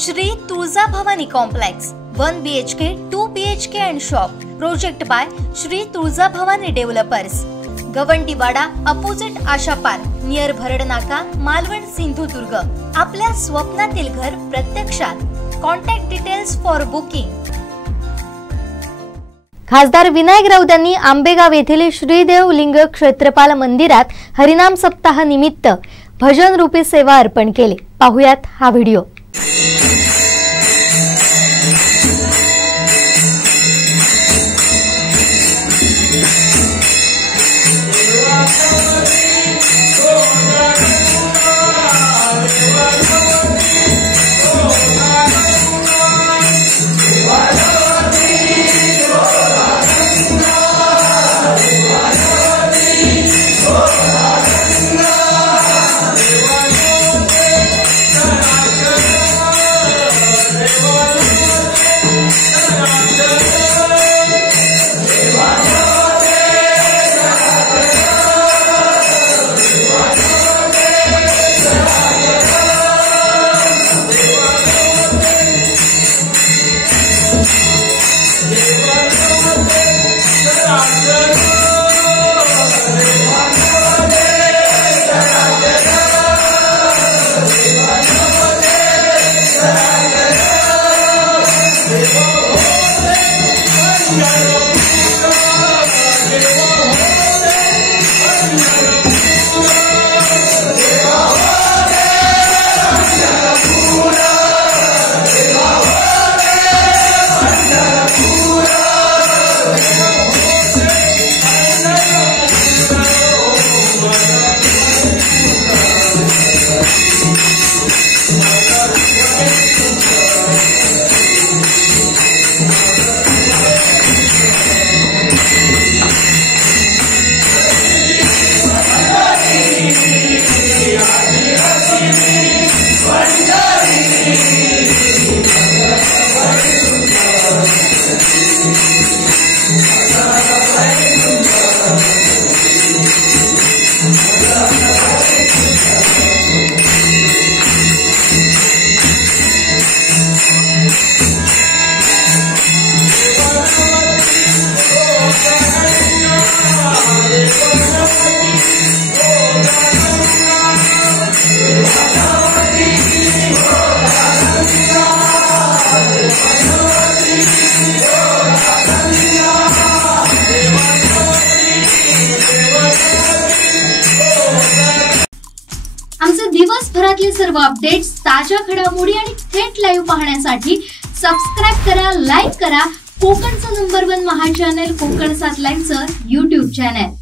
Shri Tuljabhavani complex 1 BHK 2 BHK and shop project by Shri Tuljabhavani developers Gawandiwada opposite Asha park near Bharadnaka Malvan Sindhudurg. आपल्या स्वप्नातील घर प्रत्यक्षात। Contact details for booking. खासदार विनायक राऊत यांनी आंबेगाव येथील श्रीदेव लिंग क्षेत्रपाल मंदिरात हरिनाम सप्ताह निमित्त भजन रूपी सेवा अर्पण केली। पाहुयात हा व्हिडिओ। आमचे दिवसभरातले सर्व अपडेट्स, ताज्या घडामोडी आणि थेट लाईव्ह पाहण्यासाठी सबस्क्राइब करा, लाईक करा कोकणचं नंबर 1 महा चॅनल कोकण 7 लाईव्हचं YouTube चॅनल।